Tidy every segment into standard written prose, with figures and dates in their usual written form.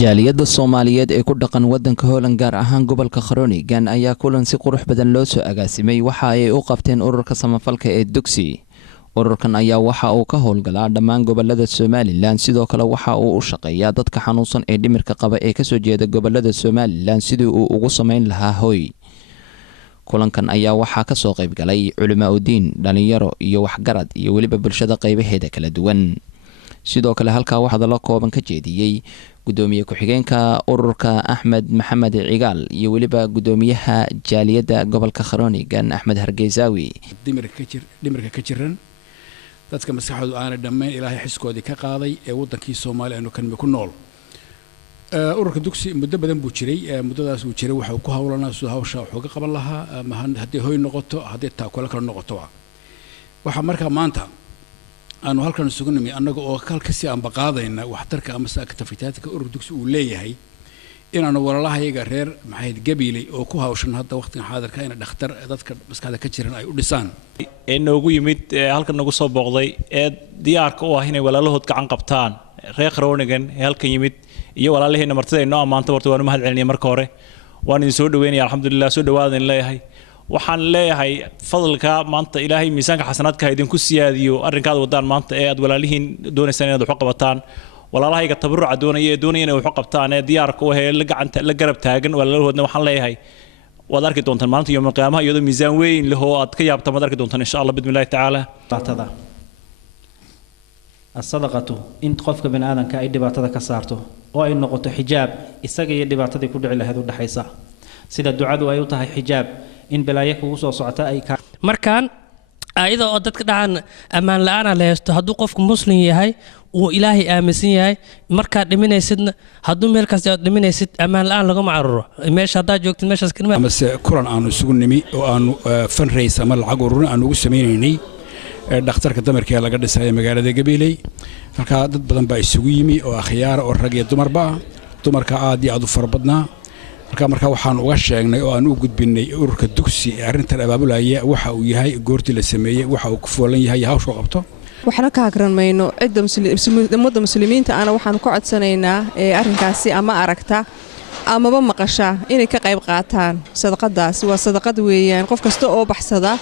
jaaliyadda Soomaaliyeed ee ku dhaqan wadanka Holland gaar ahaan gobolka Groningen ayaa kulan si qurux badan loo soo agaasimay waxa ay u qabteen ururka samafalka ee Dugsi. Ururkan ayaa waxa uu ka howlgalaa dhammaan gobolada Somaliland sidoo kale waxa uu u shaqeeyaa dadka xanuunsan ee dhimirka qaba ee ka soo jeeda gobolada Somaliland sidii uu ugu sameyn lahaa hoy. kulankan ayaa waxa ka soo qayb galay culimo diin, dhalinyaro iyo waxgarad iyo waliba bulshada qaybaheeda kala duwan. sidoo kale halka waxa la kooban ka jeediyay gudoomiye ku-xigeenka ururka Axmed Maxamed Cigaal iyo waliba gudoomiyaha jaaliyadda gobolka Groningen Axmed Hargeysawi. dhimirka ka jiran dadka maskaxdoodu aan dhammayn ilaahay xiskoodii ka qaaday ee wadankii Soomaaliya kan ku nool. ururka Dugsi muddo badan buu jiray, muddadaas uu jiray waxa uu ku hawlanaa soo hawsha wuxuu ka qaban lahaa haddii hoy noqoto haddii taakula kala noqoto waxa markaa maanta aanu halkan sugnimay annaga oo kalkasi aan baqaadayna waxtarka ama saakatafitaadka ururka Dugsi uu leeyahay inaanu walaalahayga reer maxayd Gabiley oo ku hawshan hadda waqtigan xaadirka in dhakhtar dadka maskaxda ka jiran ay u dhisaan noogu yimid halkan nagu soo booqday ee diyaarka u ah inay walaalahood gacan qabtaan reer Groningen halkan yimid iyo walaalaheena martida inoo amaanta warta waanu mahad celinay marka hore waan idin soo dhaweynay alxamdulillah soo dhawaadeen leeyahay waxaan leeyahay fadalka maanta ilaahay miisaanka xasanaadka idinku siyaadiyo arrinkaad wadaan maanta ee aad walaalihiin doonaysaan inaad wax qabtaan walaalahayga tabaruca doonayeen inay wax qabtaan ee diyaarka u heeyay la gacanta la garab taagan walaalahoodna waxaan leeyahay waad arki doontaan maanta iyo qiyaamaha iyadoo miisaan weyn leh oo aad ka yaabtaan waad arki doontaan insha Allah bidmillahi taala الصدقة إنت قفك بن آدم كأي دبعتها كسرته وأي نقطة حجاب إسقي دبعتها كل على هذا الحيسة سيد الدعاء ويوتها حجاب إن بلا يكون صعتا أي مركان إذا أردت عن أمان لأنا لا يستهدو قفك مسلم يهاي وإلهي آمسين يهاي مركان لمن يسدنا هدو مركز لمن يسد أمان لأنا لقوم عرّه ماشي هذا جوكت ماشي كلمة بس كورن أنو سجون نمي وأنو فن رئيس أمر العقورون أنو سميني dhakhtarka damarka laga dhisay magaalada Gabiley halka dad badan baa isugu yimi oo akhyaar oo rag iyo dumarka aad iyo aad u farbadnaa marka waxaan uga sheegnay oo aan u gudbinay ururka Dugsi arrintan abaabulaya waxa uu yahay goortii la sameeyay waxa uu ku foolan yahay hawsha qabto waxna ka agran mayno cidda muslimiinta ana waxaan ku codsanaynaa arrinkaasi ama aragta amaba maqasha inay ka qayb qaataan sadaqadaasi waa sadaqad weeyaan qof kasta oo baxsada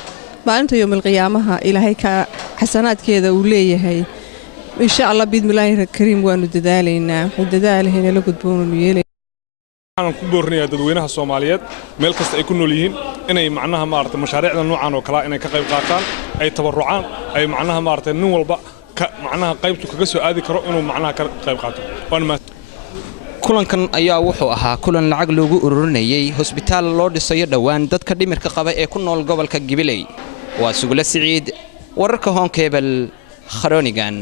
maalinta يوم القيامة إلهي كحسنات كذا وليه إن شاء الله بإذن الله الكريم وأنو ددالينا الددال هنا لقد بون ويلي أنا كبرني ددوينها الصوماليات ملك يكونوا ليهن إني معناها مارت مشاريعنا نوعا وكلا إني كقيب قاتل أي تبرعان أي معناها مارت النول بق معناها قيبته كجسو هذه كرو إنه معناها قيب قاتل وأنا ما kulankan ayaa wuxuu ahaa kulan lacag loogu ururinayay hospitaal loo dhisayo dhawaan dadka dhimirka qaba ee ku nool gobolka Gabiley waa Sugula Siciid wararka Hon Cable Groningen